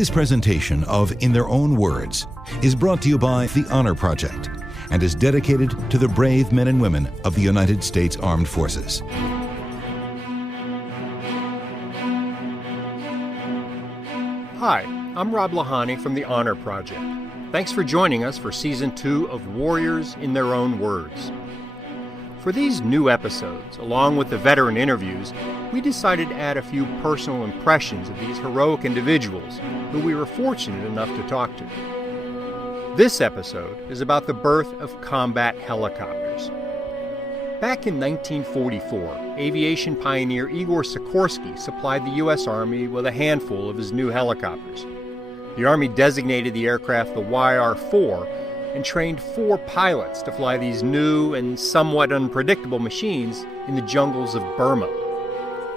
This presentation of In Their Own Words is brought to you by the Honor Project and is dedicated to the brave men and women of the United States Armed Forces. Hi, I'm Rob Lahani from the Honor Project. Thanks for joining us for Season 2 of Warriors in Their Own Words. For these new episodes, along with the veteran interviews, we decided to add a few personal impressions of these heroic individuals who we were fortunate enough to talk to. This episode is about the birth of combat helicopters. Back in 1944, aviation pioneer Igor Sikorsky supplied the U.S. Army with a handful of his new helicopters. The Army designated the aircraft the YR-4 and trained 4 pilots to fly these new and somewhat unpredictable machines in the jungles of Burma.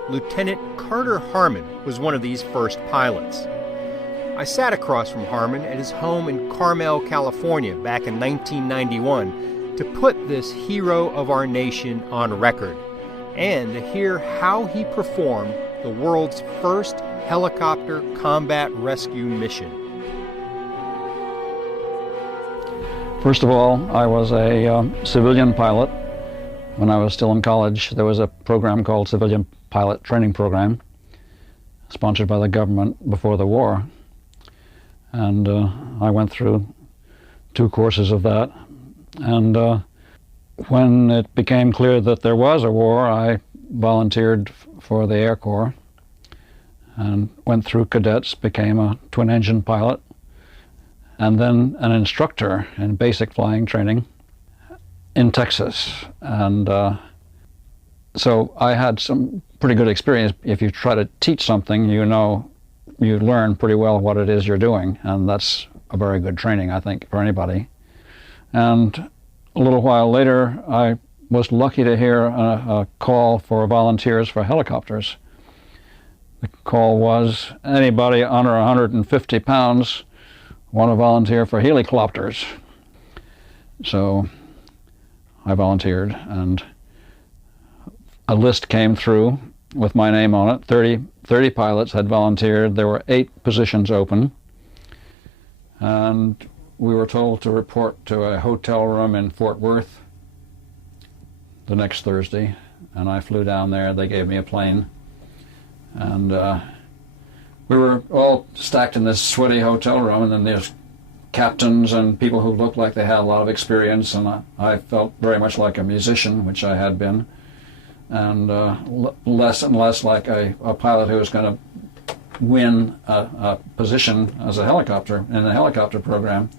Lieutenant Carter Harman was one of these first pilots. I sat across from Harman at his home in Carmel, California back in 1991 to put this hero of our nation on record and to hear how he performed the world's first helicopter combat rescue mission. First of all, I was a civilian pilot. When I was still in college, there was a program called Civilian Pilot Training Program, sponsored by the government before the war. And I went through 2 courses of that. And when it became clear that there was a war, I volunteered for the Air Corps and went through cadets, became a twin-engine pilot, and then an instructor in basic flying training in Texas. And so I had some pretty good experience. If you try to teach something, you learn pretty well what it is you're doing, and that's a very good training, I think, for anybody. And a little while later, I was lucky to hear a call for volunteers for helicopters. The call was, anybody under 150 pounds want to volunteer for helicopters. So I volunteered, and a list came through with my name on it. 30 pilots had volunteered. There were 8 positions open, and we were told to report to a hotel room in Fort Worth the next Thursday, and I flew down there. They gave me a plane, and we were all stacked in this sweaty hotel room, and then there's captains and people who looked like they had a lot of experience, and I felt very much like a musician, which I had been, and less and less like a pilot who was going to win a position as a helicopter in the helicopter program.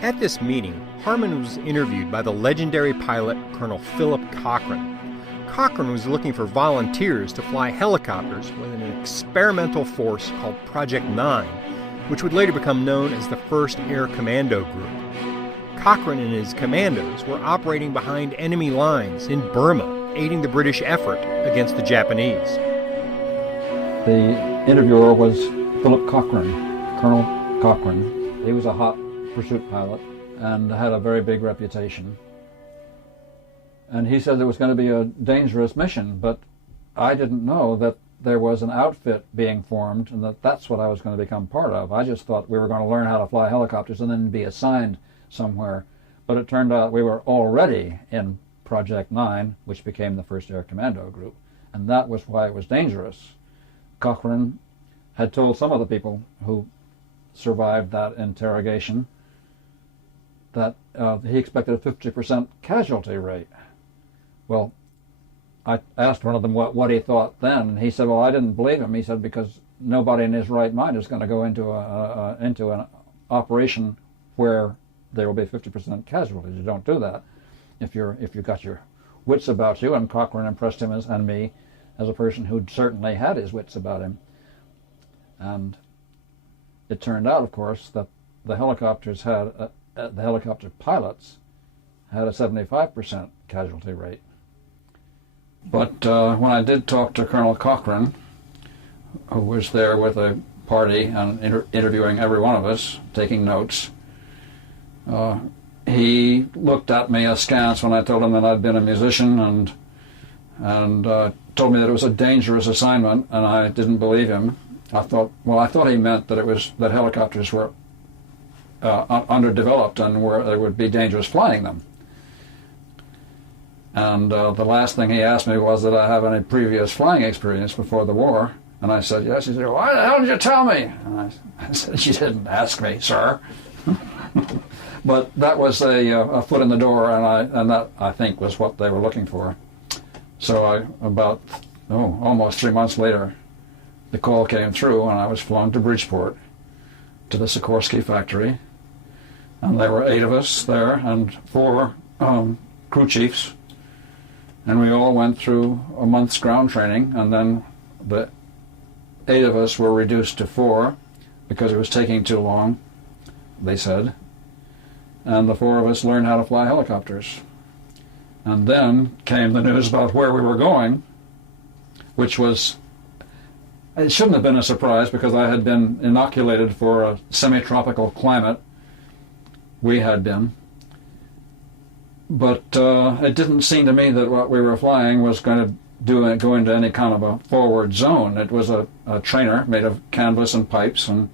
At this meeting, Harman was interviewed by the legendary pilot Colonel Philip Cochran. Cochran was looking for volunteers to fly helicopters with an experimental force called Project 9, which would later become known as the 1st Air Commando Group. Cochran and his commandos were operating behind enemy lines in Burma, aiding the British effort against the Japanese. The interviewer was Philip Cochran, Colonel Cochran. He was a hot pursuit pilot and had a very big reputation. And he said there was going to be a dangerous mission, but I didn't know that there was an outfit being formed and that's what I was going to become part of. I just thought we were going to learn how to fly helicopters and then be assigned somewhere. But it turned out we were already in Project 9, which became the 1st Air Commando Group. And that was why it was dangerous. Cochran had told some of the people who survived that interrogation that he expected a 50% casualty rate. Well, I asked one of them what he thought then, and he said, well, I didn't believe him. He said, because nobody in his right mind is going to go into an operation where there will be 50% casualties. You don't do that if you've got your wits about you, and Cochran impressed him and me as a person who certainly had his wits about him. And it turned out, of course, that the helicopter pilots had a 75% casualty rate. But when I did talk to Colonel Cochran, who was there with a party and interviewing every one of us, taking notes, he looked at me askance when I told him that I'd been a musician and and told me that it was a dangerous assignment, and I didn't believe him. I thought he meant that helicopters were underdeveloped and it would be dangerous flying them. And the last thing he asked me was that I have any previous flying experience before the war. And I said, yes. He said, why the hell did you tell me? And I said, you didn't ask me, sir. But that was a foot in the door, and that, I think, was what they were looking for. So almost 3 months later, the call came through, and I was flown to Bridgeport, to the Sikorsky factory. And there were 8 of us there, and 4 crew chiefs. And we all went through a month's ground training, and then the 8 of us were reduced to 4 because it was taking too long, they said. And the 4 of us learned how to fly helicopters. And then came the news about where we were going, which was, it shouldn't have been a surprise because I had been inoculated for a semi-tropical climate. We had been. But it didn't seem to me that what we were flying was going to go into any kind of a forward zone. It was a trainer made of canvas and pipes and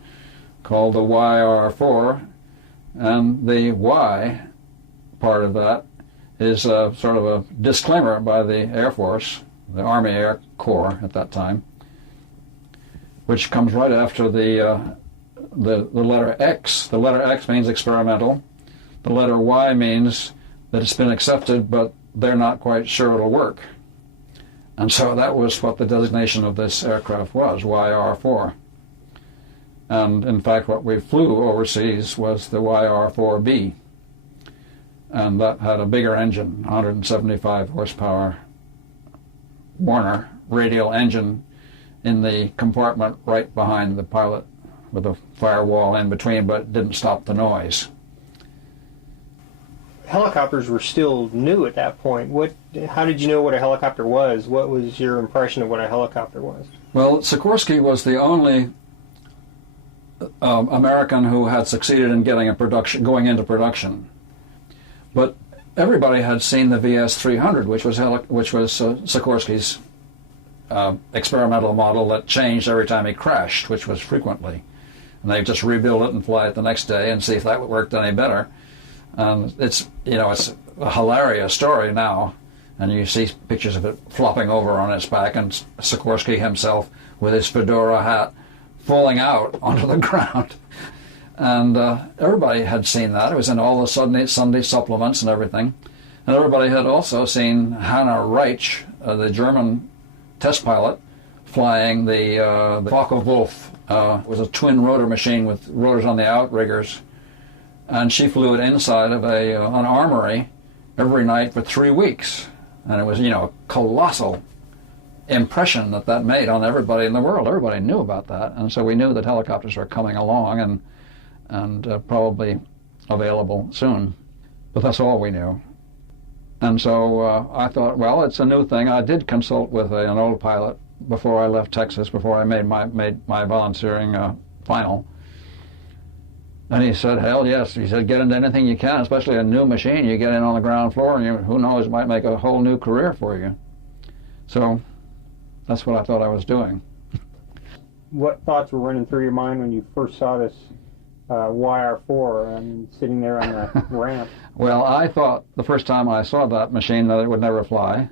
called the YR4. And the Y part of that is sort of a disclaimer by the Air Force, the Army Air Corps at that time, which comes right after the letter X. The letter X means experimental. The letter Y means that it's been accepted, but they're not quite sure it'll work. And so that was what the designation of this aircraft was, YR4. And in fact, what we flew overseas was the YR4B. And that had a bigger engine, 175 horsepower Warner radial engine in the compartment right behind the pilot with a firewall in between, but it didn't stop the noise. Helicopters were still new at that point. How did you know what a helicopter was? What was your impression of what a helicopter was? Well, Sikorsky was the only American who had succeeded in going into production. But everybody had seen the VS-300, which was Sikorsky's experimental model that changed every time he crashed, which was frequently. And they just rebuild it and fly it the next day and see if that worked any better. It's a hilarious story now, and you see pictures of it flopping over on its back, and Sikorsky himself with his fedora hat falling out onto the ground. And everybody had seen that. It was in all the Sunday supplements and everything. And everybody had also seen Hannah Reich, the German test pilot, flying the Focke-Wulf. It was a twin rotor machine with rotors on the outriggers. And she flew it inside of an armory every night for 3 weeks. And it was, a colossal impression that made on everybody in the world. Everybody knew about that. And so we knew that helicopters were coming along and probably available soon. But that's all we knew. And so I thought, well, it's a new thing. I did consult with an old pilot before I left Texas, before I made my volunteering final. And he said, hell yes. He said, get into anything you can, especially a new machine. You get in on the ground floor, and who knows, it might make a whole new career for you. So that's what I thought I was doing. What thoughts were running through your mind when you first saw this YR4 and sitting there on the ramp? Well, I thought the first time I saw that machine that it would never fly.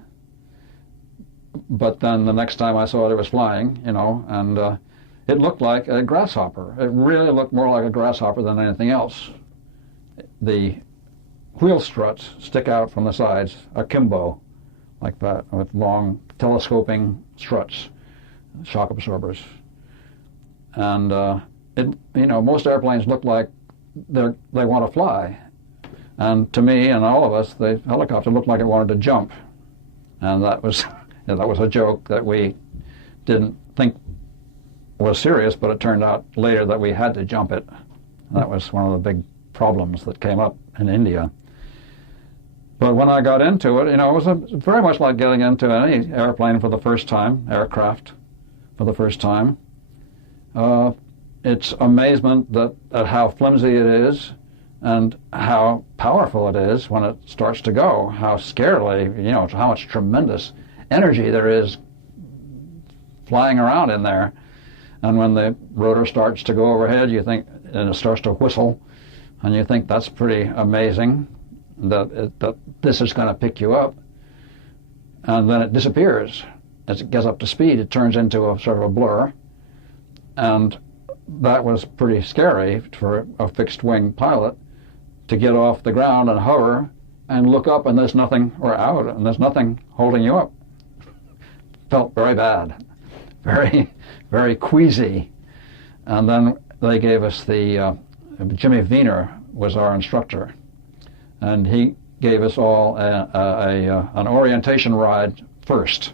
But then the next time I saw it was flying, and it looked like a grasshopper. It really looked more like a grasshopper than anything else. The wheel struts stick out from the sides, akimbo, like that, with long telescoping struts, shock absorbers. And most airplanes look like they want to fly. And to me and all of us, the helicopter looked like it wanted to jump. And that was a joke that we didn't think was serious, but it turned out later that we had to jump it. That was one of the big problems that came up in India. But when I got into it, it was very much like getting into any airplane for the first time, aircraft for the first time. It's amazement at how flimsy it is and how powerful it is when it starts to go, how scarily, how much tremendous energy there is flying around in there. And when the rotor starts to go overhead, you think, and it starts to whistle, and you think that's pretty amazing, that this is going to pick you up. And then it disappears. As it gets up to speed, it turns into a sort of a blur. And that was pretty scary for a fixed-wing pilot, to get off the ground and hover and look up and there's nothing, or out, and there's nothing holding you up. Felt very bad, very, very queasy. And then they gave us Jimmy Wiener was our instructor, and he gave us all an orientation ride first.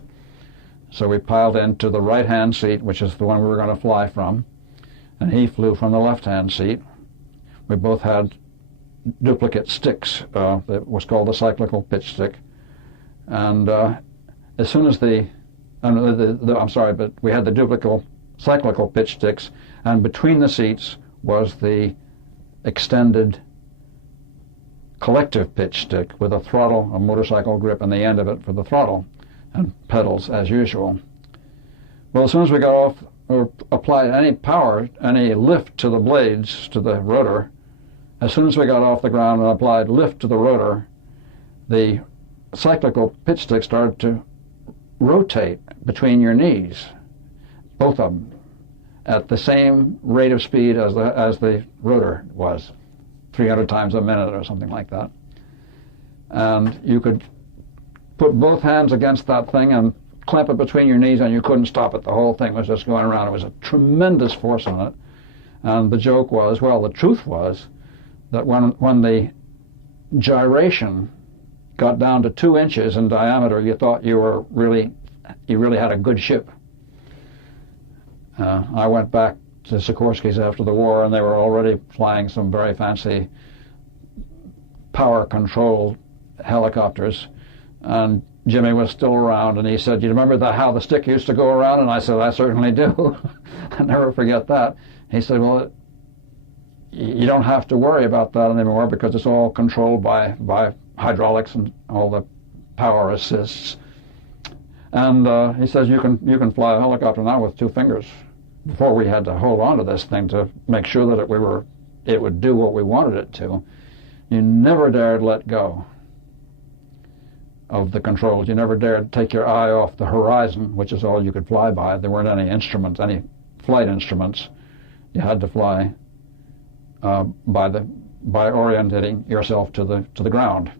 So we piled into the right-hand seat, which is the one we were going to fly from, and he flew from the left-hand seat. We both had duplicate sticks. It was called the cyclical pitch stick. And as soon as but we had the duplicate cyclical pitch sticks, and between the seats was the extended collective pitch stick with a throttle, a motorcycle grip, and the end of it for the throttle, and pedals as usual. Well, as soon as we got off or applied any power, any lift to the blades, to the rotor, as soon as we got off the ground and applied lift to the rotor, the cyclical pitch stick started to rotate between your knees, both of them, at the same rate of speed as the rotor was, 300 times a minute or something like that. And you could put both hands against that thing and clamp it between your knees, and you couldn't stop it. The whole thing was just going around. It was a tremendous force on it. And the joke was, well, the truth was, that when the gyration got down to 2 inches in diameter, you thought you really had a good ship. I went back to Sikorsky's after the war, and they were already flying some very fancy power-controlled helicopters, and Jimmy was still around, and he said, "You remember how the stick used to go around?" And I said, "I certainly do." I'll never forget that. He said, "Well, you don't have to worry about that anymore because it's all controlled by hydraulics and all the power assists." And he says, you can fly a helicopter now with 2 fingers. Before, we had to hold on to this thing to make sure that it would do what we wanted it to. You never dared let go of the controls. You never dared take your eye off the horizon, which is all you could fly by. There weren't any instruments, any flight instruments. You had to fly by orientating yourself to the ground.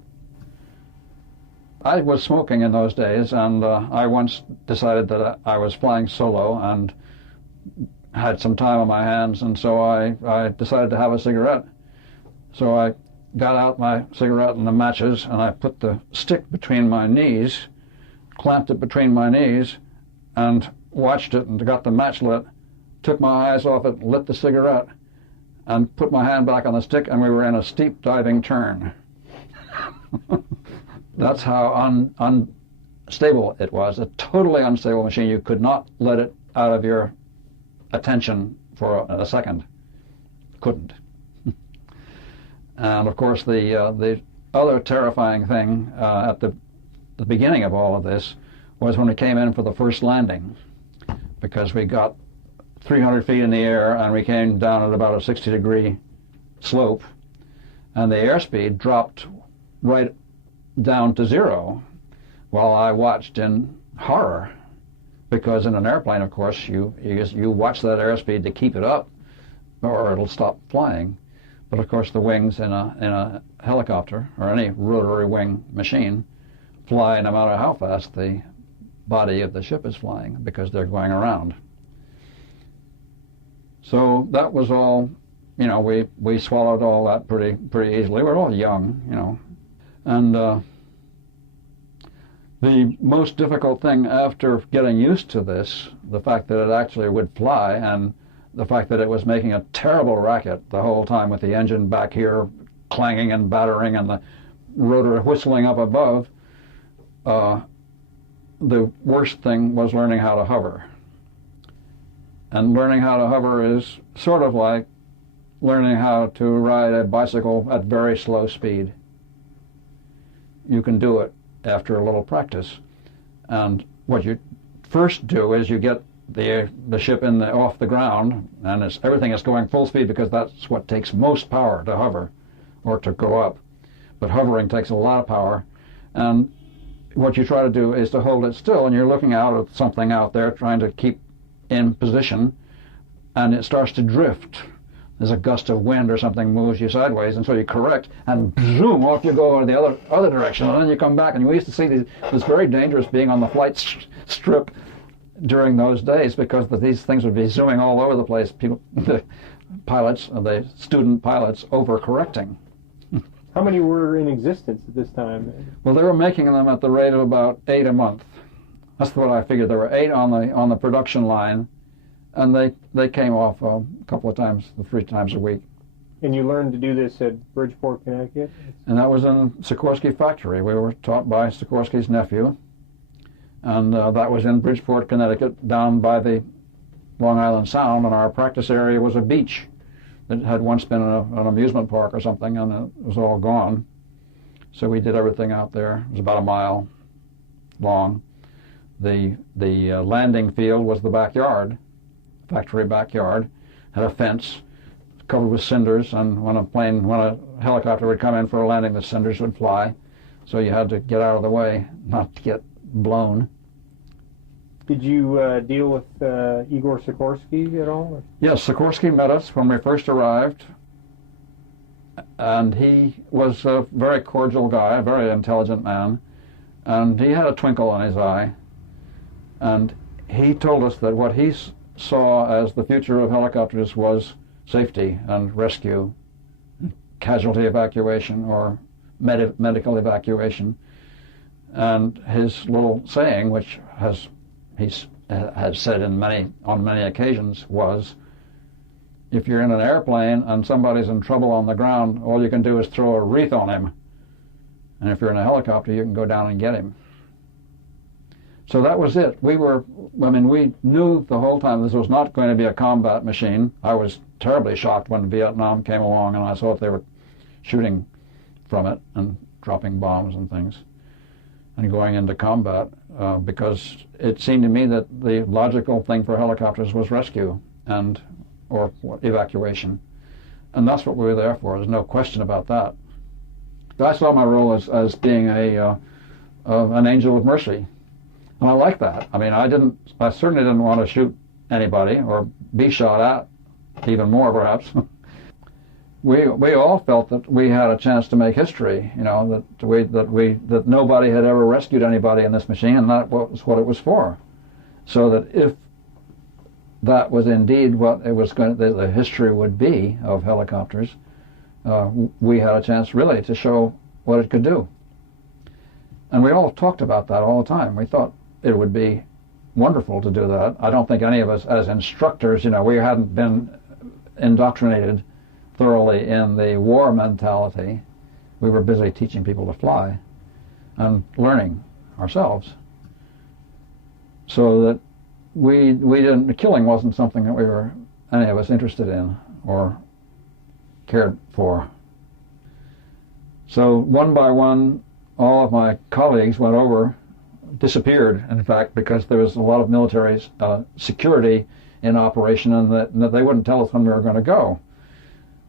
I was smoking in those days, and I once decided that I was flying solo and had some time on my hands, and so I decided to have a cigarette. So I got out my cigarette and the matches, and I put the stick between my knees, clamped it between my knees, and watched it and got the match lit, took my eyes off it, lit the cigarette, and put my hand back on the stick, and we were in a steep diving turn. That's how unstable it was, a totally unstable machine. You could not let it out of your attention for a second. Couldn't. And of course, the other terrifying thing at the beginning of all of this was when we came in for the first landing, because we got 300 feet in the air and we came down at about a 60-degree slope, and the airspeed dropped right down to 0, while I watched in horror, because in an airplane, of course, you watch that airspeed to keep it up, or it'll stop flying. But of course, the wings in a helicopter or any rotary wing machine fly no matter how fast the body of the ship is flying, because they're going around. So that was all, we swallowed all that pretty easily. We're all young, And the most difficult thing after getting used to this, the fact that it actually would fly, and the fact that it was making a terrible racket the whole time with the engine back here clanging and battering and the rotor whistling up above, the worst thing was learning how to hover. And learning how to hover is sort of like learning how to ride a bicycle at very slow speed. You can do it after a little practice. And what you first do is you get the ship off the ground, and everything is going full speed because that's what takes most power to hover or to go up. But hovering takes a lot of power, and what you try to do is to hold it still, and you're looking out at something out there trying to keep in position, and it starts to drift. There's a gust of wind or something moves you sideways, and so you correct, and zoom, off you go in the other direction, and then you come back. And we used to see this very dangerous being on the flight strip during those days, because these things would be zooming all over the place. People, the pilots, the student pilots, overcorrecting. How many were in existence at this time? Well, they were making them at the rate of about 8 a month. That's what I figured. There were 8 on the production line, and they came off a couple of times, 3 times a week. And you learned to do this at Bridgeport, Connecticut? And that was in Sikorsky factory. We were taught by Sikorsky's nephew, and that was in Bridgeport, Connecticut, down by the Long Island Sound, and our practice area was a beach that had once been an amusement park or something, and it was all gone. So we did everything out there. It was about a mile long. The landing field was the backyard, factory backyard, had a fence covered with cinders, and when a helicopter would come in for a landing, the cinders would fly. So you had to get out of the way, not to get blown. Did you deal with Igor Sikorsky at all? Yes, Sikorsky met us when we first arrived, and he was a very cordial guy, a very intelligent man, and he had a twinkle in his eye, and he told us that what he saw as the future of helicopters was safety and rescue, casualty evacuation or medical evacuation. And his little saying, which he's had said on many occasions, was, if you're in an airplane and somebody's in trouble on the ground, all you can do is throw a wreath on him. And if you're in a helicopter, you can go down and get him. So that was it. We knew the whole time this was not going to be a combat machine. I was terribly shocked when Vietnam came along and I saw that they were shooting from it and dropping bombs and things and going into combat, because it seemed to me that the logical thing for helicopters was rescue or evacuation. And that's what we were there for. There's no question about that. I saw my role as being an angel of mercy. And I like that. I mean, I certainly didn't want to shoot anybody or be shot at, even more perhaps. We all felt that we had a chance to make history, that nobody had ever rescued anybody in this machine, and that was what it was for. So that if that was indeed what it was the history would be of helicopters, we had a chance really to show what it could do. And we all talked about that all the time. We thought it would be wonderful to do that. I don't think any of us as instructors, we hadn't been indoctrinated thoroughly in the war mentality. We were busy teaching people to fly and learning ourselves. So that killing wasn't something that any of us interested in or cared for. So one by one, all of my colleagues disappeared, in fact, because there was a lot of military security in operation, and that they wouldn't tell us when we were going to go.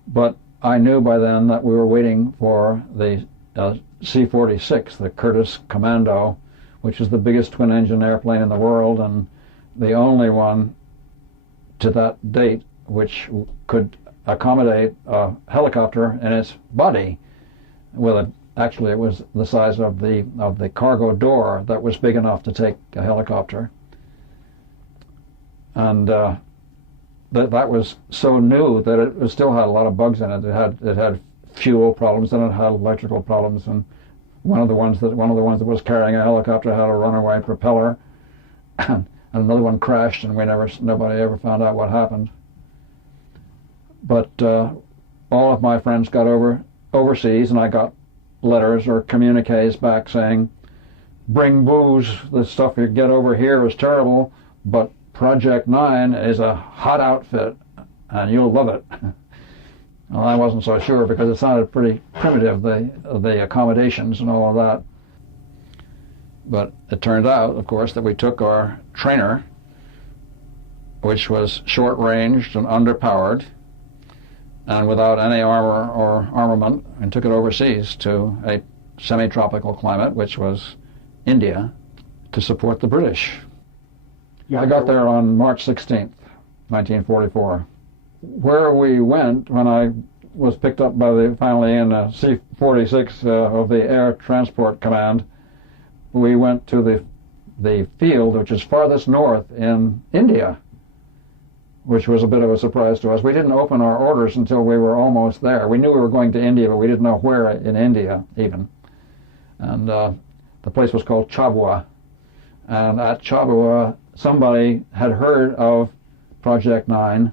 But I knew by then that we were waiting for the C-46, the Curtiss Commando, which is the biggest twin-engine airplane in the world and the only one to that date which could accommodate a helicopter in its body. Actually, it was the size of the cargo door that was big enough to take a helicopter. And that was so new that it still had a lot of bugs in it. It had fuel problems and it had electrical problems, and one of the ones that was carrying a helicopter had a runaway propeller, and another one crashed, and nobody ever found out what happened. But all of my friends got overseas, and I got letters or communiques back saying, bring booze, the stuff you get over here is terrible, but Project 9 is a hot outfit, and you'll love it. Well, I wasn't so sure because it sounded pretty primitive, the accommodations and all of that. But it turned out, of course, that we took our trainer, which was short-ranged and underpowered, and without any armor or armament, and took it overseas to a semi-tropical climate, which was India, to support the British. I got there on March 16th, 1944. Where we went when I was picked up by finally in C-46 of the Air Transport Command, we went to the field which is farthest north in India, which was a bit of a surprise to us. We didn't open our orders until we were almost there. We knew we were going to India, but we didn't know where in India even. And the place was called Chabua. And at Chabua, somebody had heard of Project 9,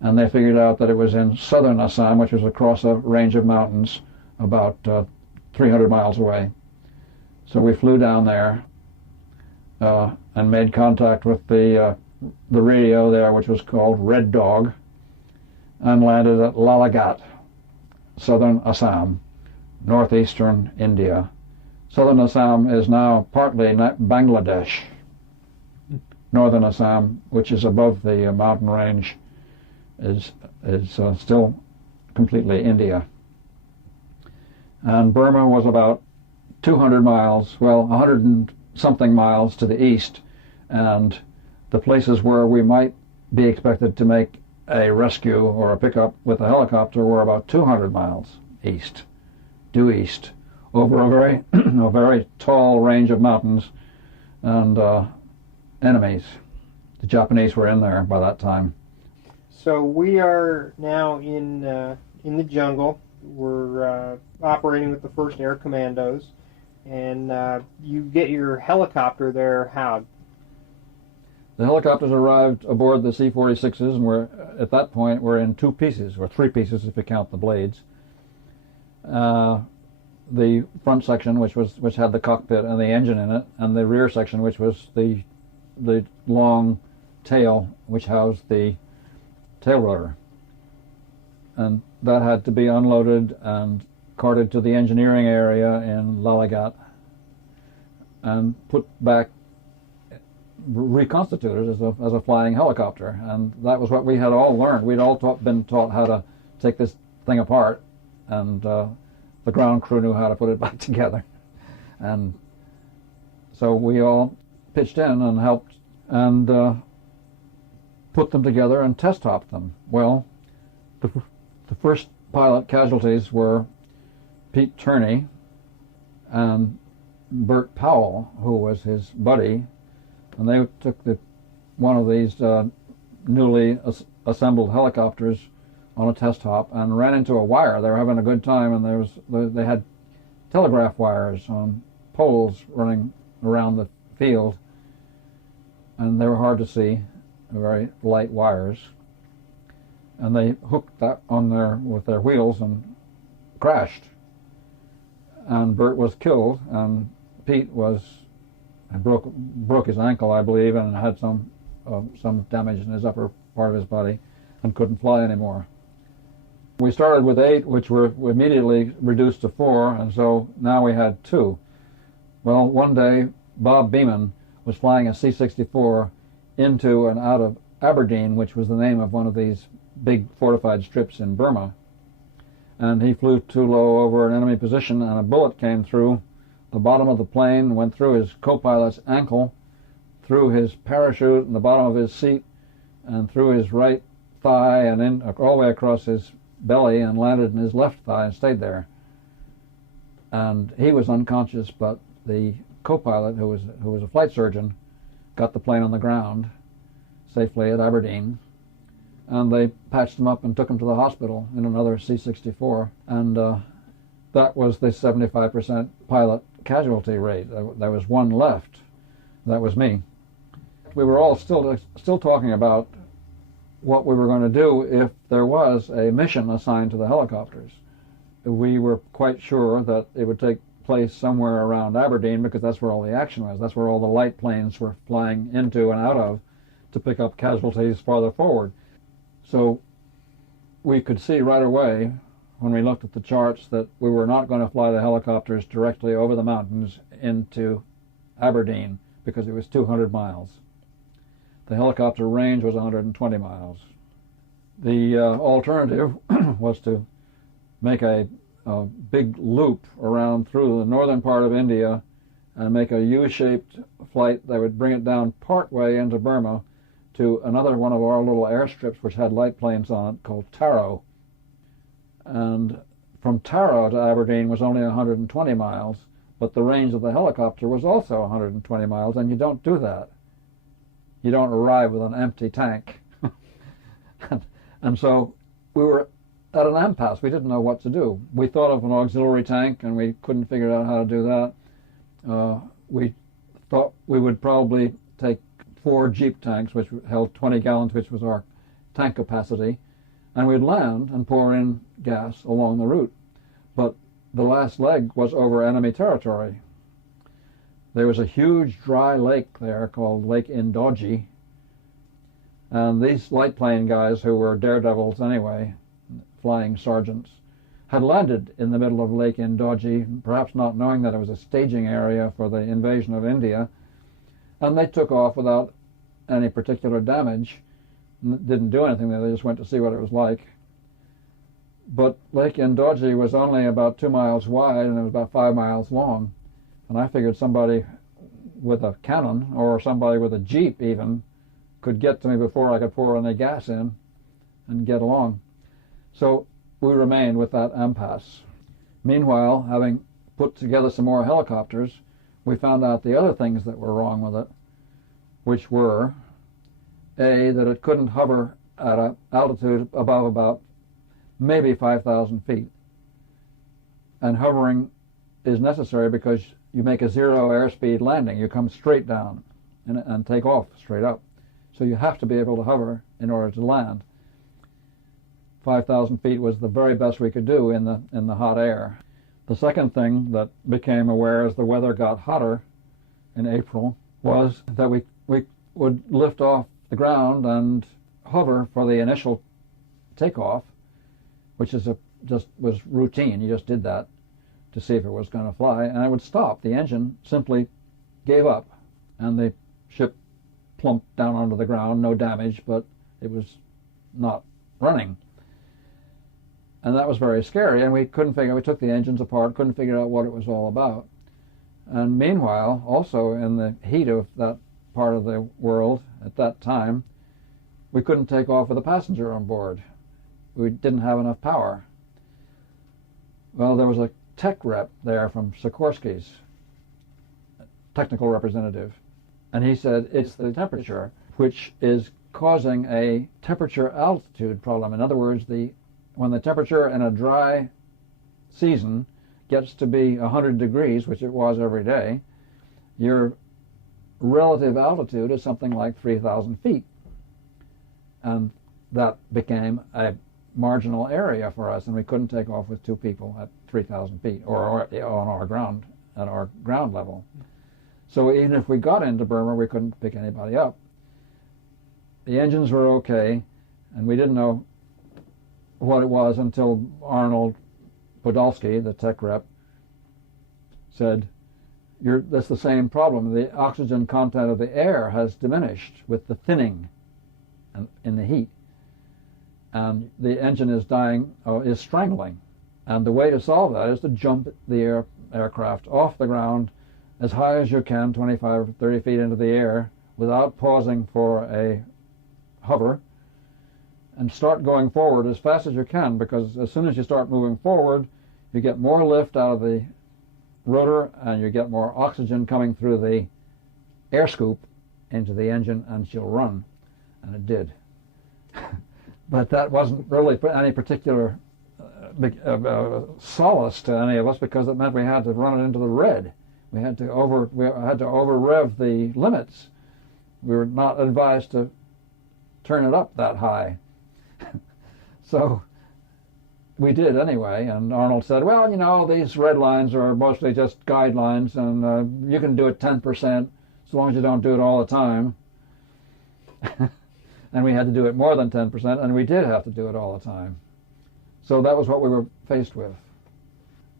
and they figured out that it was in southern Assam, which was across a range of mountains about 300 miles away. So we flew down there and made contact with the radio there, which was called Red Dog, and landed at Lalagat, southern Assam, northeastern India. Southern Assam is now partly Bangladesh. Northern Assam, which is above the mountain range, is still completely India. And Burma was about 200 miles, well, 100 and something miles to the east, and the places where we might be expected to make a rescue or a pickup with a helicopter were about 200 miles east, due east, over a very, a very tall range of mountains and enemies. The Japanese were in there by that time. So we are now in the jungle. We're operating with the 1st Air Commandos, and you get your helicopter there how? The helicopters arrived aboard the C-46s, and at that point we're in 2 pieces, or 3 pieces if you count the blades. The front section, which had the cockpit and the engine in it, and the rear section, which was the long tail, which housed the tail rotor. And that had to be unloaded and carted to the engineering area in Lalagat and put back, reconstituted as a flying helicopter. And that was what we had all learned. We'd all been taught how to take this thing apart, and the ground crew knew how to put it back together. And so we all pitched in and helped and put them together and test hopped them. Well, the first pilot casualties were Pete Turney and Bert Powell, who was his buddy, and they took one of these newly assembled helicopters on a test hop and ran into a wire. They were having a good time, and they had telegraph wires on poles running around the field, and they were hard to see, very light wires. And they hooked that on with their wheels and crashed. And Bert was killed, and Pete broke his ankle, I believe, and had some damage in his upper part of his body, and couldn't fly anymore. We started with 8, which were immediately reduced to 4, and so now we had 2. Well, one day Bob Beeman was flying a C-64 into and out of Aberdeen, which was the name of one of these big fortified strips in Burma, and he flew too low over an enemy position, and a bullet came through the bottom of the plane, went through his co-pilot's ankle, through his parachute in the bottom of his seat, and through his right thigh, and in all the way across his belly, and landed in his left thigh and stayed there. And he was unconscious, but the co-pilot, who was a flight surgeon, got the plane on the ground safely at Aberdeen, and they patched him up and took him to the hospital in another C-64, and that was the 75% pilot casualty rate. There was 1 left. That was me. We were all still talking about what we were going to do if there was a mission assigned to the helicopters. We were quite sure that it would take place somewhere around Aberdeen, because that's where all the action was. That's where all the light planes were flying into and out of to pick up casualties farther forward. So we could see right away, when we looked at the charts, that we were not going to fly the helicopters directly over the mountains into Aberdeen because it was 200 miles. The helicopter range was 120 miles. The alternative was to make a big loop around through the northern part of India and make a U-shaped flight that would bring it down partway into Burma to another one of our little airstrips which had light planes on it called Taro. And from Taro to Aberdeen was only 120 miles, but the range of the helicopter was also 120 miles, and you don't do that. You don't arrive with an empty tank. And so we were at an impasse. We didn't know what to do. We thought of an auxiliary tank, and we couldn't figure out how to do that. We thought we would probably take 4 Jeep tanks, which held 20 gallons, which was our tank capacity, and we'd land and pour in gas along the route. But the last leg was over enemy territory. There was a huge dry lake there called Lake Indoji, and these light plane guys, who were daredevils anyway, flying sergeants, had landed in the middle of Lake Indoji, perhaps not knowing that it was a staging area for the invasion of India, and they took off without any particular damage. Didn't do anything there, they just went to see what it was like. But Lake Indoji was only about 2 miles wide, and it was about 5 miles long. And I figured somebody with a cannon, or somebody with a Jeep even, could get to me before I could pour any gas in and get along. So we remained with that impasse. Meanwhile, having put together some more helicopters, we found out the other things that were wrong with it, which were, A, that it couldn't hover at an altitude above about maybe 5,000 feet. And hovering is necessary because you make a zero airspeed landing. You come straight down and take off straight up. So you have to be able to hover in order to land. 5,000 feet was the very best we could do in the hot air. The second thing that became aware as the weather got hotter in April was that we would lift off the ground and hover for the initial takeoff, which is just was routine. You just did that to see if it was going to fly, and it would stop. The engine simply gave up, and the ship plumped down onto the ground, no damage, but it was not running. And that was very scary, and we took the engines apart, couldn't figure out what it was all about. And meanwhile, also in the heat of that part of the world at that time, we couldn't take off with a passenger on board. We didn't have enough power. Well, there was a tech rep there from Sikorsky's, technical representative, and he said it's the temperature which is causing a temperature-altitude problem. In other words, when the temperature in a dry season gets to be 100 degrees, which it was every day, your relative altitude is something like 3,000 feet. And that became a marginal area for us, and we couldn't take off with 2 people at 3,000 feet or on our ground, at our ground level. So even if we got into Burma, we couldn't pick anybody up. The engines were okay, and we didn't know what it was until Arnold Podolsky, the tech rep, said, that's the same problem. The oxygen content of the air has diminished with the thinning in the heat, and the engine is dying, is strangling. And the way to solve that is to jump the aircraft off the ground as high as you can, 25 or 30 feet into the air, without pausing for a hover, and start going forward as fast as you can, because as soon as you start moving forward, you get more lift out of the rotor and you get more oxygen coming through the air scoop into the engine, and she'll run. And it did. But that wasn't really any particular solace to any of us, because it meant we had to run it into the red. We had to over rev the limits. We were not advised to turn it up that high. So we did anyway, and Arnold said, well, you know, these red lines are mostly just guidelines, and you can do it 10% as long as you don't do it all the time. And we had to do it more than 10%, and we did have to do it all the time. So that was what we were faced with.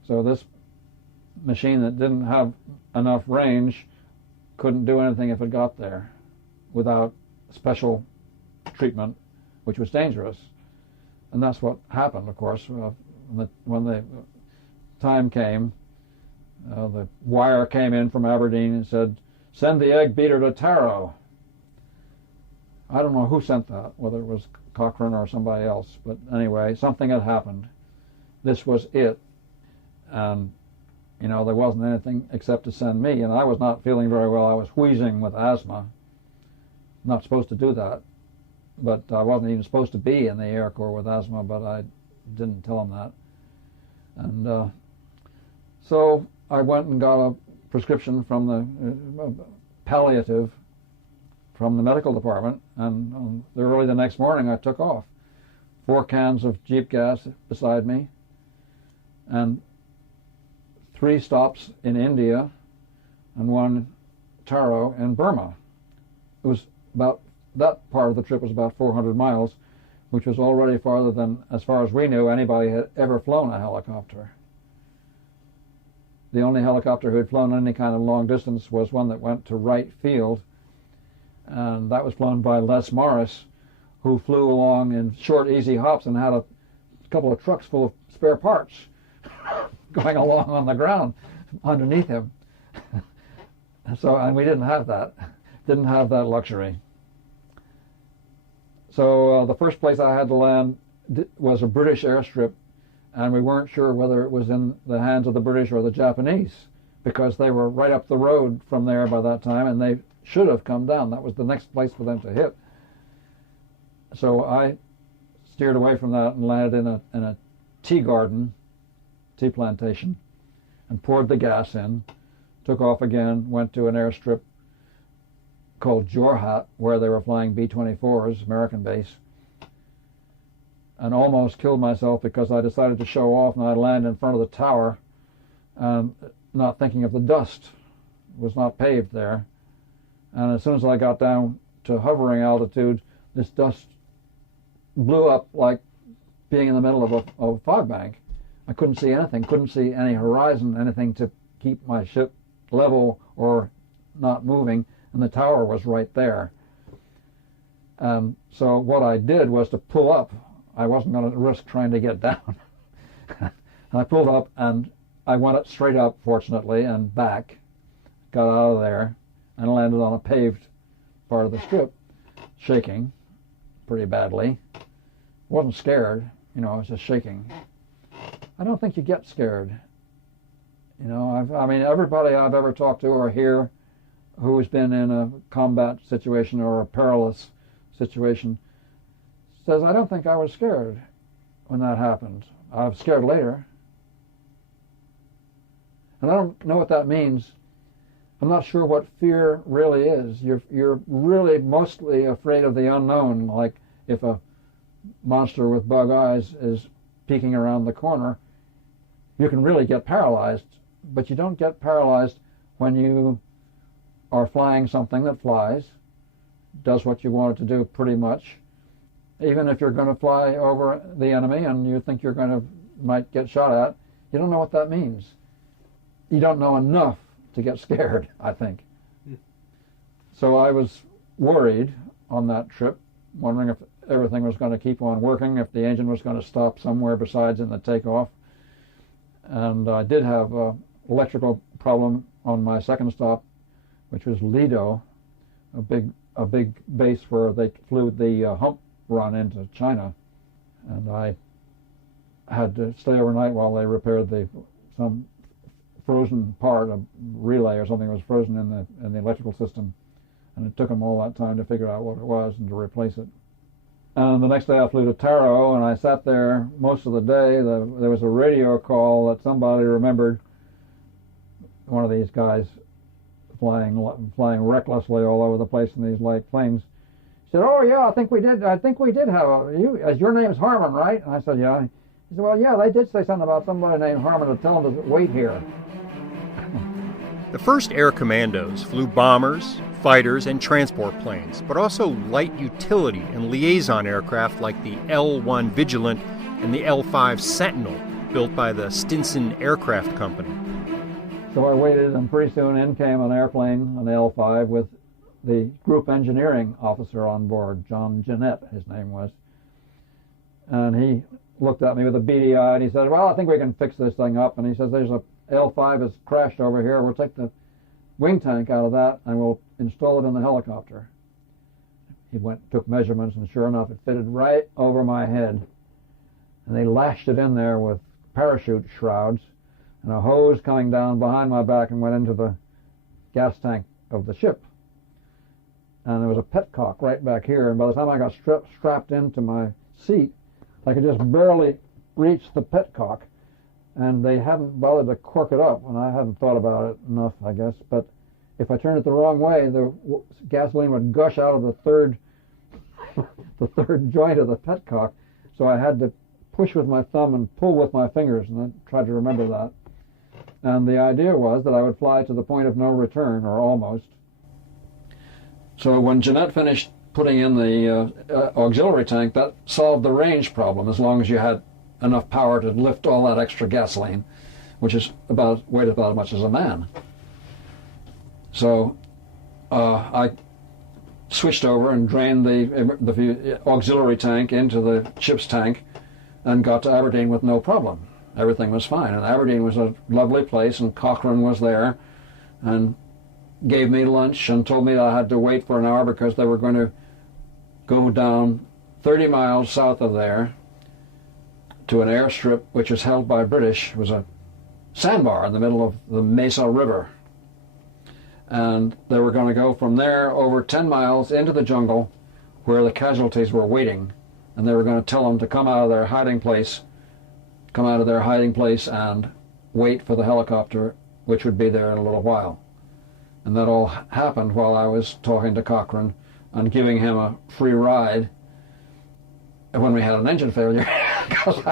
So this machine that didn't have enough range couldn't do anything if it got there without special treatment, which was dangerous. And that's what happened, of course. When the time came, the wire came in from Aberdeen and said, "Send the egg beater to Taro." I don't know who sent that, whether it was Cochrane or somebody else, but anyway, something had happened. This was it. And, there wasn't anything except to send me, and I was not feeling very well. I was wheezing with asthma. Not supposed to do that, but I wasn't even supposed to be in the Air Corps with asthma, but I didn't tell them that. And so I went and got a prescription from the palliative from the medical department, and early the next morning I took off. 4 cans of Jeep gas beside me, and 3 stops in India, and 1 Taro in Burma. It was about, that part of the trip was about 400 miles, which was already farther than, as far as we knew, anybody had ever flown a helicopter. The only helicopter who had flown any kind of long distance was one that went to Wright Field, and that was flown by Les Morris, who flew along in short, easy hops and had a couple of trucks full of spare parts going along on the ground underneath him. And we didn't have that luxury. So the first place I had to land was a British airstrip, and we weren't sure whether it was in the hands of the British or the Japanese, because they were right up the road from there by that time, and they should have come down. That was the next place for them to hit. So I steered away from that and landed in a tea garden, tea plantation, and poured the gas in, took off again, went to an airstrip called Jorhat, where they were flying B-24s, American base, and almost killed myself because I decided to show off, and I'd land in front of the tower, not thinking of the dust. It was not paved there. And as soon as I got down to hovering altitude, this dust blew up like being in the middle of a fog bank. I couldn't see anything, couldn't see any horizon, anything to keep my ship level or not moving, and the tower was right there. So what I did was to pull up. I wasn't going to risk trying to get down. I pulled up, and I went straight up, fortunately, and back, got out of there, and landed on a paved part of the strip, shaking pretty badly. Wasn't scared, I was just shaking. I don't think you get scared. Everybody I've ever talked to or hear who's been in a combat situation or a perilous situation says, I don't think I was scared when that happened. I was scared later. And I don't know what that means. I'm not sure what fear really is. You're really mostly afraid of the unknown, like if a monster with bug eyes is peeking around the corner, you can really get paralyzed, but you don't get paralyzed when you are flying something that flies, does what you want it to do pretty much. Even if you're going to fly over the enemy and you think might get shot at, you don't know what that means. You don't know enough to get scared, I think. So I was worried on that trip, wondering if everything was going to keep on working, if the engine was going to stop somewhere besides in the takeoff. And I did have an electrical problem on my second stop, which was Lido, a big base where they flew the hump run into China. And I had to stay overnight while they repaired some frozen part, a relay or something was frozen in the electrical system, and it took them all that time to figure out what it was and to replace it. And the next day I flew to Taro, and I sat there most of the day. There was a radio call that somebody remembered, one of these guys flying recklessly all over the place in these light planes. He said, "Oh yeah, I think we did have your name's Harman, right?" And I said, "Yeah." He said, "Well, yeah, they did say something about somebody named Harman to tell them to wait here." The first air commandos flew bombers, fighters, and transport planes, but also light utility and liaison aircraft like the L-1 Vigilant and the L-5 Sentinel, built by the Stinson Aircraft Company. So I waited, and pretty soon in came an airplane, an L-5, with the group engineering officer on board, John Jeanette, his name was. And he looked at me with a beady eye, and he said, well, I think we can fix this thing up. And he says, there's a L-5 has crashed over here. We'll take the wing tank out of that, and we'll install it in the helicopter. He took measurements, and sure enough, it fitted right over my head. And they lashed it in there with parachute shrouds and a hose coming down behind my back and went into the gas tank of the ship. And there was a petcock right back here, and by the time I got strapped into my seat, I could just barely reach the petcock, and they hadn't bothered to cork it up, and I hadn't thought about it enough, I guess. But if I turned it the wrong way, the gasoline would gush out of the third joint of the petcock, so I had to push with my thumb and pull with my fingers, and I tried to remember that. And the idea was that I would fly to the point of no return, or almost. So when Jeanette finished putting in the auxiliary tank, that solved the range problem, as long as you had enough power to lift all that extra gasoline, which is weighed about as much as a man. So I switched over and drained the auxiliary tank into the ship's tank and got to Aberdeen with no problem. Everything was fine, and Aberdeen was a lovely place, and Cochrane was there and gave me lunch and told me that I had to wait for an hour because they were going to go down 30 miles south of there to an airstrip which was held by British. It was a sandbar in the middle of the Mesa River. And they were going to go from there over 10 miles into the jungle where the casualties were waiting, and they were going to tell them to come out of their hiding place and wait for the helicopter, which would be there in a little while. And that all happened while I was talking to Cochrane and giving him a free ride when we had an engine failure. Because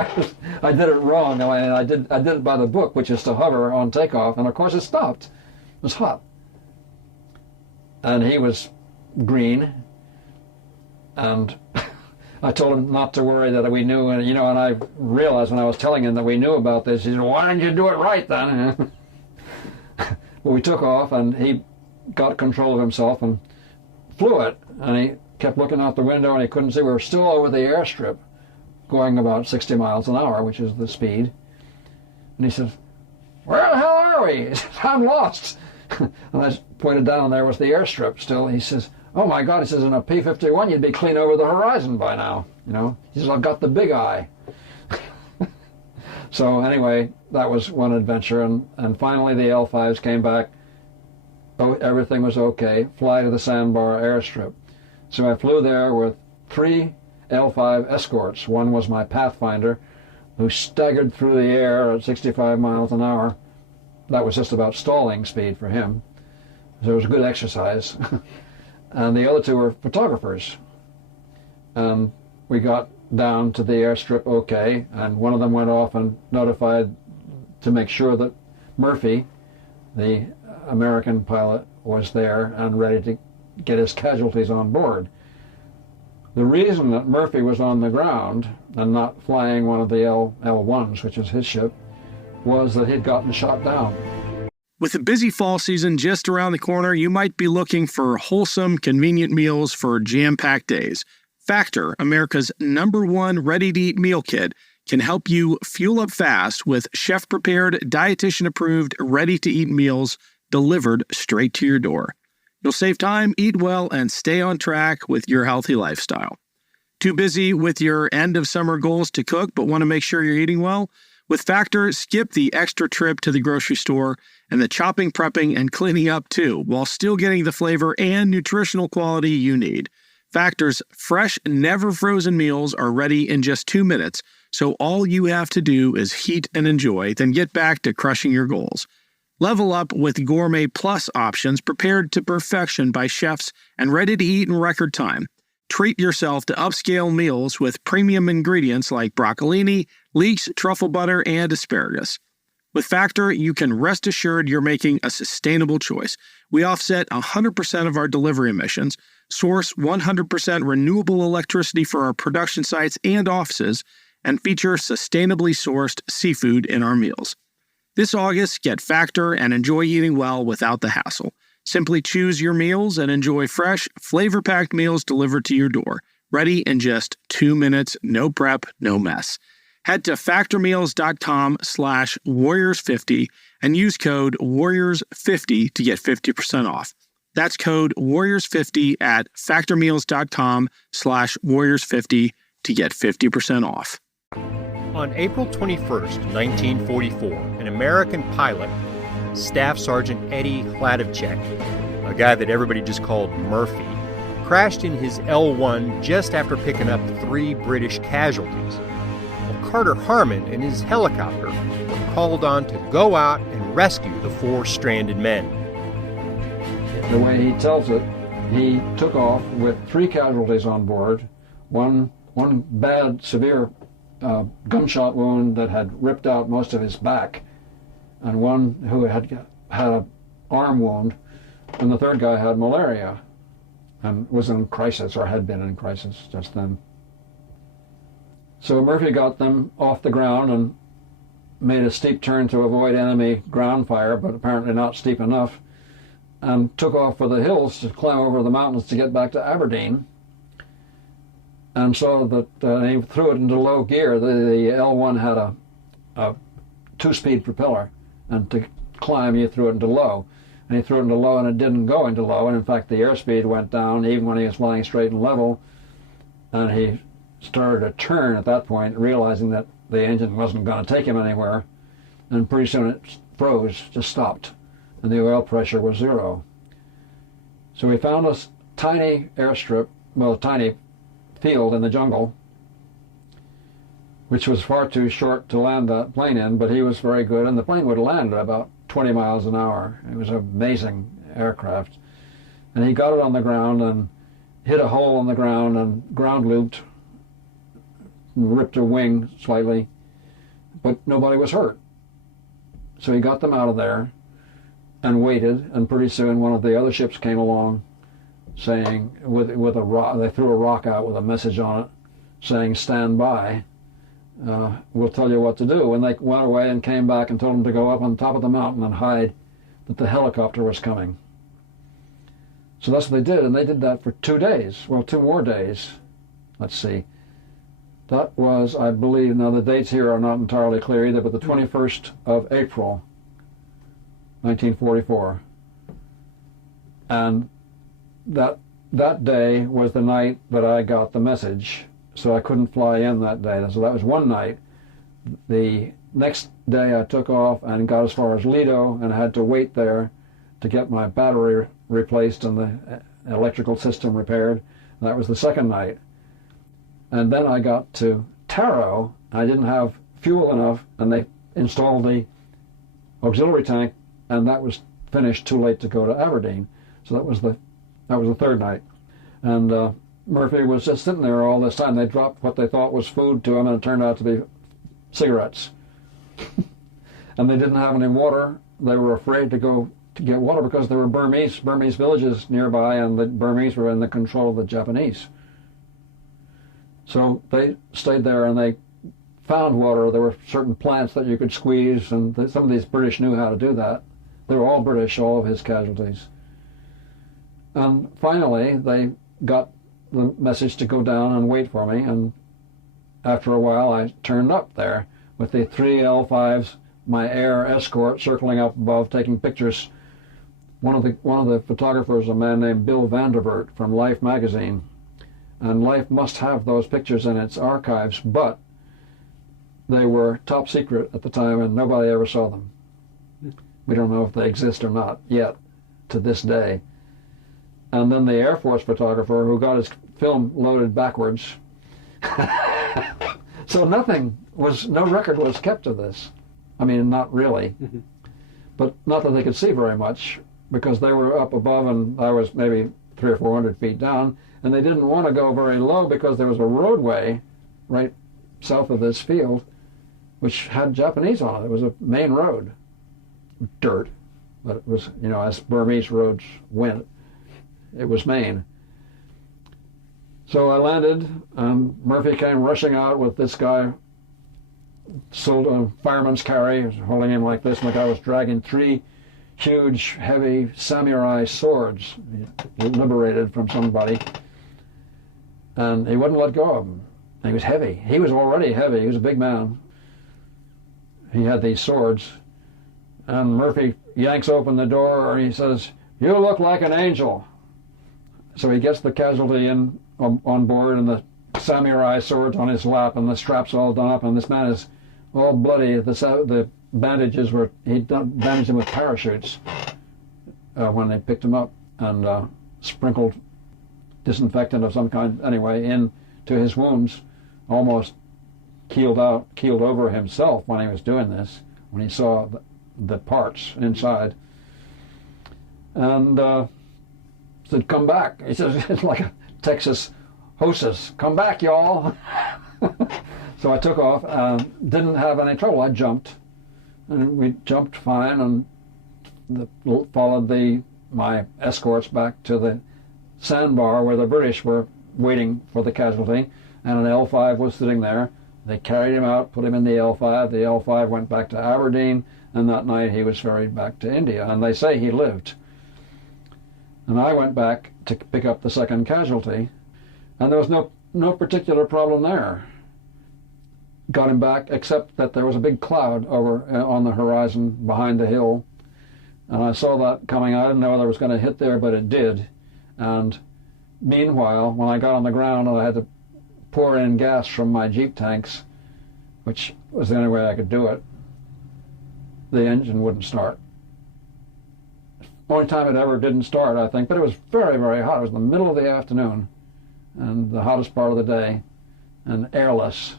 I did it wrong. I did it by the book, which is to hover on takeoff, and of course it stopped. It was hot. And he was green, and I told him not to worry, that we knew, and and I realized when I was telling him that we knew about this, he said, why didn't you do it right then? Well, we took off, and he got control of himself and flew it, and he kept looking out the window, and he couldn't see. We were still over the airstrip, going about 60 miles an hour, which is the speed. And he says, where the hell are we? He says, I'm lost. And I pointed down, there was the airstrip still. He says, oh my God, he says, in a P-51 you'd be clean over the horizon by now. He says, I've got the big eye. So anyway, that was one adventure, and finally the L-5s came back. Oh, everything was okay. Fly to the Sandbar airstrip. So I flew there with 3 L-5 escorts. One was my Pathfinder, who staggered through the air at 65 miles an hour. That was just about stalling speed for him. So it was a good exercise. And the other 2 were photographers. And we got down to the airstrip okay, and one of them went off and notified to make sure that Murphy, the American pilot, was there and ready to get his casualties on board. The reason that Murphy was on the ground and not flying one of the L-1s, which is his ship, was that he'd gotten shot down. With the busy fall season just around the corner, you might be looking for wholesome, convenient meals for jam-packed days. Factor, America's #1 ready-to-eat meal kit, can help you fuel up fast with chef-prepared, dietitian-approved, ready-to-eat meals delivered straight to your door. You'll save time, eat well, and stay on track with your healthy lifestyle. Too busy with your end-of-summer goals to cook but want to make sure you're eating well? With Factor, skip the extra trip to the grocery store and the chopping, prepping, and cleaning up too, while still getting the flavor and nutritional quality you need. Factor's fresh, never-frozen meals are ready in just 2 minutes, so all you have to do is heat and enjoy, then get back to crushing your goals. Level up with Gourmet Plus options prepared to perfection by chefs and ready to eat in record time. Treat yourself to upscale meals with premium ingredients like broccolini, leeks, truffle butter, and asparagus. With Factor, you can rest assured you're making a sustainable choice. We offset 100% of our delivery emissions, source 100% renewable electricity for our production sites and offices, and feature sustainably sourced seafood in our meals. This August, get Factor and enjoy eating well without the hassle. Simply choose your meals and enjoy fresh, flavor-packed meals delivered to your door. Ready in just 2 minutes, no prep, no mess. Head to factormeals.com/warriors50 and use code warriors50 to get 50% off. That's code warriors50 at factormeals.com/warriors50 to get 50% off. On April 21st, 1944, an American pilot, Staff Sergeant Eddie Hladovchek, a guy that everybody just called Murphy, crashed in his L-1 just after picking up 3 British casualties. Well, Carter Harman and his helicopter were called on to go out and rescue the 4 stranded men. The way he tells it, he took off with 3 casualties on board, one bad, severe gunshot wound that had ripped out most of his back, and one who had an arm wound, and the third guy had malaria and was in crisis, or had been in crisis just then. So Murphy got them off the ground and made a steep turn to avoid enemy ground fire, but apparently not steep enough, and took off for the hills to climb over the mountains to get back to Aberdeen. And so that he threw it into low gear. The L-1 had a 2-speed propeller, and to climb you threw it into low. And he threw it into low and it didn't go into low, and in fact the airspeed went down even when he was flying straight and level, and he started to turn at that point, realizing that the engine wasn't going to take him anywhere, and pretty soon it froze, just stopped, and the oil pressure was 0. So we found a tiny airstrip, well, a tiny field in the jungle, which was far too short to land that plane in, but he was very good, and the plane would land at about 20 miles an hour. It was an amazing aircraft. And he got it on the ground and hit a hole in the ground and ground looped, and ripped a wing slightly, but nobody was hurt. So he got them out of there and waited, and pretty soon one of the other ships came along saying, with a rock, they threw a rock out with a message on it saying, "Stand by, we'll tell you what to do." And they went away and came back and told them to go up on top of the mountain and hide, that the helicopter was coming. So that's what they did, and they did that for 2 days. Well, 2 more days. Let's see. That was, I believe, now the dates here are not entirely clear either, but the 21st of April, 1944. And that day was the night that I got the message, so I couldn't fly in that day. So that was one night. The next day I took off and got as far as Lido and had to wait there to get my battery replaced and the electrical system repaired. That was the second night. And then I got to Taro. I didn't have fuel enough, and they installed the auxiliary tank, and that was finished too late to go to Aberdeen. So that was the third night. And Murphy was just sitting there all this time. They dropped what they thought was food to him, and it turned out to be cigarettes. And they didn't have any water. They were afraid to go to get water because there were Burmese villages nearby, and the Burmese were in the control of the Japanese. So they stayed there and they found water. There were certain plants that you could squeeze, and some of these British knew how to do that. They were all British, all of his casualties. And finally, they got the message to go down and wait for me, and after a while I turned up there with the 3 L5s, my air escort, circling up above, taking pictures. One of the photographers, a man named Bill Vanderbilt from Life magazine, and Life must have those pictures in its archives, but they were top secret at the time and nobody ever saw them. We don't know if they exist or not yet, to this day. And then the Air Force photographer who got his film loaded backwards. So no record was kept of this. I mean, not really. But not that they could see very much, because they were up above and I was maybe 300 or 400 feet down, and they didn't want to go very low because there was a roadway right south of this field which had Japanese on it. It was a main road. Dirt, but it was, as Burmese roads went, it was Maine. So I landed, and Murphy came rushing out with this guy fireman's carry, holding him like this, and the guy was dragging 3 huge, heavy samurai swords liberated from somebody, and he wouldn't let go of them. And he was heavy. He was already heavy. He was a big man. He had these swords, and Murphy yanks open the door, and he says, "You look like an angel." So he gets the casualty in on board, and the samurai sword's on his lap, and the straps all done up, and this man is all bloody. The bandages were, he'd bandaged him with parachutes when they picked him up, and sprinkled disinfectant of some kind anyway into his wounds. Almost keeled over himself when he was doing this, when he saw the parts inside, and said, "Come back." He says, it's like a Texas hostess, "Come back, y'all." So I took off, didn't have any trouble. I jumped, and we jumped fine, and followed my escorts back to the sandbar where the British were waiting for the casualty, and an L5 was sitting there. They carried him out, put him in the L5. The L5 went back to Aberdeen, and that night he was ferried back to India, and they say he lived. And I went back to pick up the second casualty, and there was no particular problem there. Got him back, except that there was a big cloud over on the horizon behind the hill, and I saw that coming. I didn't know whether it was going to hit there, but it did. And meanwhile, when I got on the ground, I had to pour in gas from my Jeep tanks, which was the only way I could do it. The engine wouldn't start. Only time it ever didn't start, I think, but it was very, very hot. It was the middle of the afternoon, and the hottest part of the day, and airless.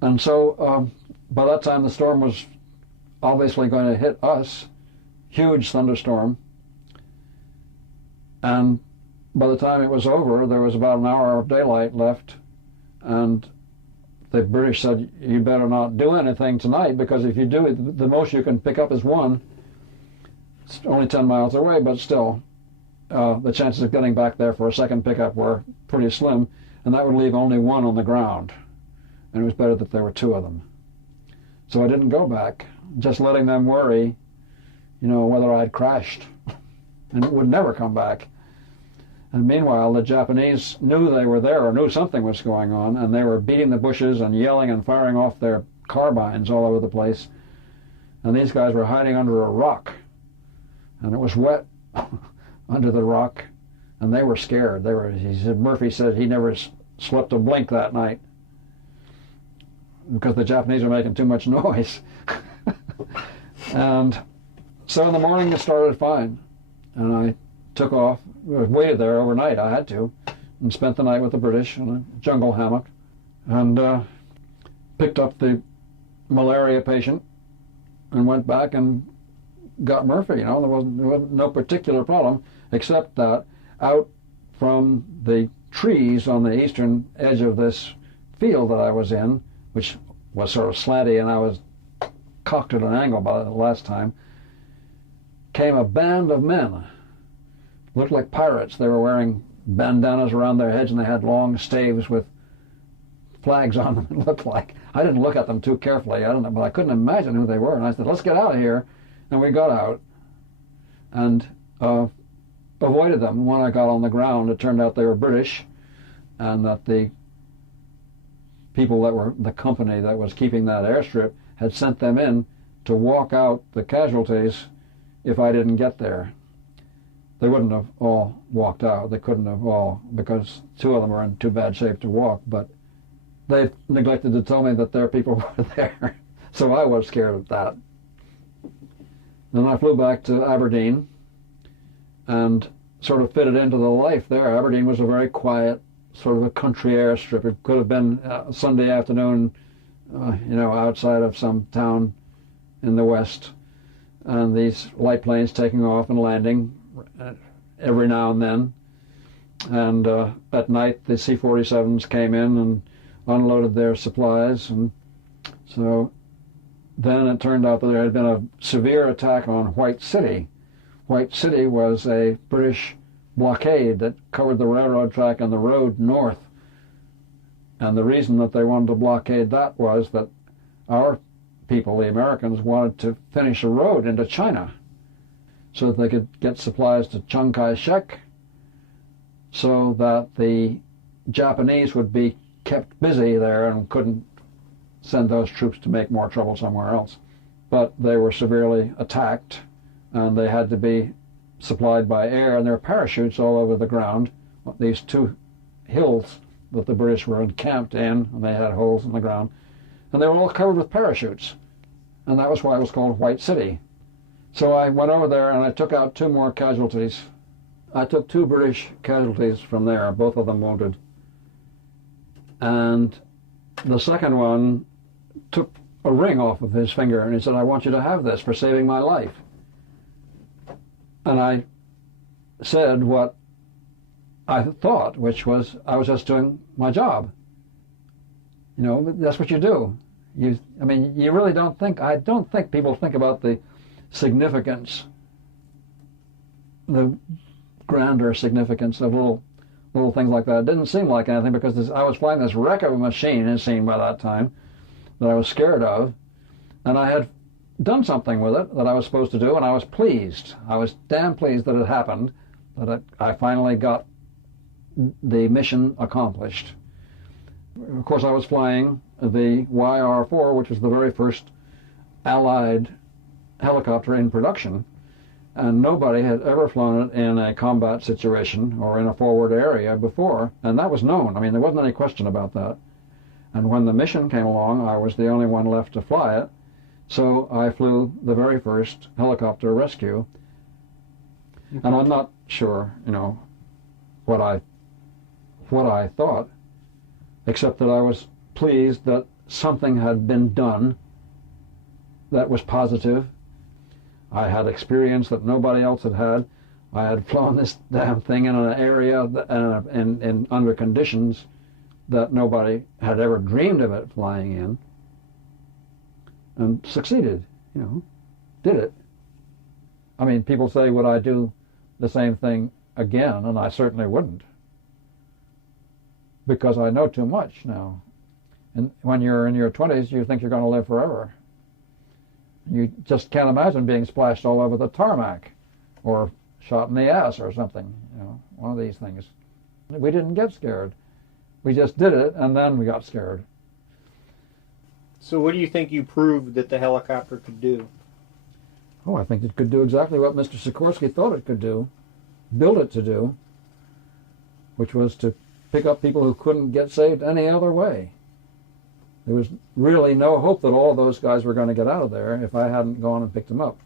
And so by that time the storm was obviously going to hit us, huge thunderstorm, and by the time it was over, there was about an hour of daylight left, and the British said, "You better not do anything tonight, because if you do it, the most you can pick up is one." It's only 10 miles away, but still, the chances of getting back there for a second pickup were pretty slim, and that would leave only one on the ground, and it was better that there were 2 of them. So I didn't go back, just letting them worry, whether I had crashed, and it would never come back. And meanwhile, the Japanese knew they were there, or knew something was going on, and they were beating the bushes and yelling and firing off their carbines all over the place. And these guys were hiding under a rock, and it was wet under the rock, and they were scared. Murphy said he never slept a blink that night because the Japanese were making too much noise. And so in the morning it started fine, and I took off. I waited there overnight. I had to, and spent the night with the British in a jungle hammock, and picked up the malaria patient and went back and got Murphy. There wasn't no particular problem, except that out from the trees on the eastern edge of this field that I was in, which was sort of slanty, and I was cocked at an angle by the last time, came a band of men. Looked like pirates. They were wearing bandanas around their heads, and they had long staves with flags on them, it looked like. I didn't look at them too carefully, I don't know, but I couldn't imagine who they were. And I said, "Let's get out of here." And we got out and avoided them. When I got on the ground, it turned out they were British, and that the people that were the company that was keeping that airstrip had sent them in to walk out the casualties if I didn't get there. They wouldn't have all walked out. They couldn't have all, because 2 of them were in too bad shape to walk, but they neglected to tell me that their people were there. So I was scared of that. Then I flew back to Aberdeen and sort of fitted into the life there. Aberdeen was a very quiet, sort of a country airstrip. It could have been a Sunday afternoon, outside of some town in the west, and these light planes taking off and landing every now and then. And at night, the C-47s came in and unloaded their supplies, and so then it turned out that there had been a severe attack on White City. White City was a British blockade that covered the railroad track and the road north And the reason that they wanted to blockade that was that our people, the Americans, wanted to finish a road into China so that they could get supplies to Chiang Kai-shek, so that the Japanese would be kept busy there and couldn't send those troops to make more trouble somewhere else. But they were severely attacked, and they had to be supplied by air, and there were parachutes all over the ground. These two hills that the British were encamped in, and they had holes in the ground, and they were all covered with parachutes, and that was why it was called White City. So I went over there and I took out 2 more casualties. I took 2 British casualties from there, both of them wounded. And the second one took a ring off of his finger, and he said, "I want you to have this for saving my life." And I said what I thought, which was I was just doing my job. You know, that's what you do. You really don't think, I don't think people think about the significance, the grander significance of little things like that. It didn't seem like anything because I was flying this wreck of a machine, it seemed by that time, that I was scared of, and I had done something with it that I was supposed to do, and I was pleased. I was damn pleased that it happened, that I finally got the mission accomplished. Of course, I was flying the YR-4, which was the very first Allied helicopter in production, and nobody had ever flown it in a combat situation or in a forward area before, and that was known. I mean, there wasn't any question about that. And when the mission came along, I was the only one left to fly it, so I flew the very first helicopter rescue. And I'm not sure, what I thought, except that I was pleased that something had been done that was positive. I had experience that nobody else had had. I had flown this damn thing in an area and under conditions that nobody had ever dreamed of it flying in, and succeeded, did it. I mean, people say, would I do the same thing again? And I certainly wouldn't, because I know too much now. And when you're in your 20s, you think you're going to live forever. You just can't imagine being splashed all over the tarmac or shot in the ass or something, one of these things. We didn't get scared. We just did it, and then we got scared. So what do you think you proved that the helicopter could do? Oh, I think it could do exactly what Mr. Sikorsky thought it could do, build it to do, which was to pick up people who couldn't get saved any other way. There was really no hope that all those guys were going to get out of there if I hadn't gone and picked them up.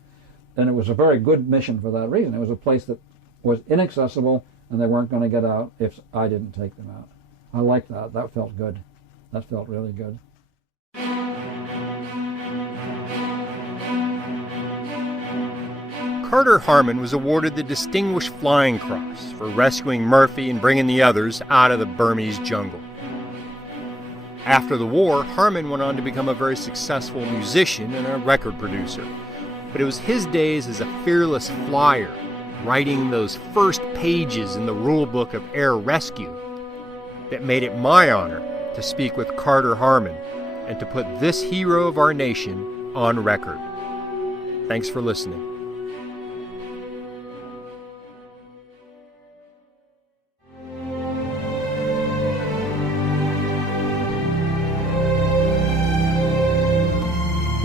And it was a very good mission for that reason. It was a place that was inaccessible, and they weren't going to get out if I didn't take them out. I liked that. That felt good. That felt really good. Carter Harman was awarded the Distinguished Flying Cross for rescuing Murphy and bringing the others out of the Burmese jungle. After the war, Harman went on to become a very successful musician and a record producer. But it was his days as a fearless flyer, writing those first pages in the rule book of air rescue, that made it my honor to speak with Carter Harman and to put this hero of our nation on record. Thanks for listening.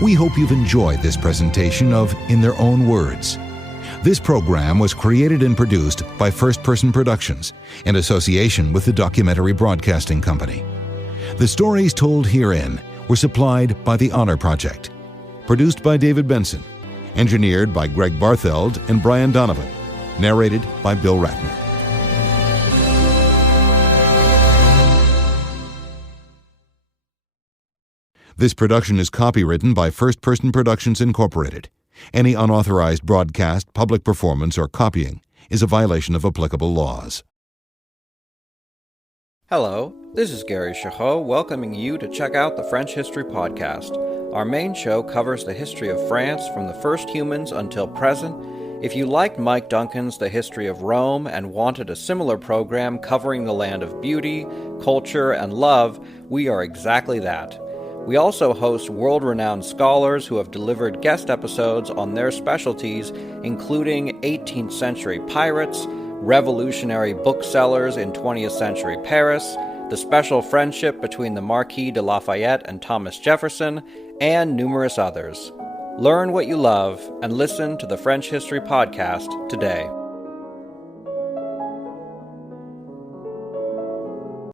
We hope you've enjoyed this presentation of In Their Own Words. This program was created and produced by First Person Productions in association with the Documentary Broadcasting Company. The stories told herein were supplied by the Honor Project. Produced by David Benson. Engineered by Greg Bartheld and Brian Donovan. Narrated by Bill Ratner. This production is copywritten by First Person Productions, Incorporated. Any unauthorized broadcast, public performance, or copying is a violation of applicable laws. Hello, this is Gary Chahot welcoming you to check out the French History Podcast. Our main show covers the history of France from the first humans until present If you liked Mike Duncan's The History of Rome and wanted a similar program covering the land of beauty, culture, and love, we are exactly that. We also host world-renowned scholars who have delivered guest episodes on their specialties, including 18th century pirates, revolutionary booksellers in 20th century Paris, the special friendship between the Marquis de Lafayette and Thomas Jefferson, and numerous others. Learn what you love and listen to the French History Podcast today.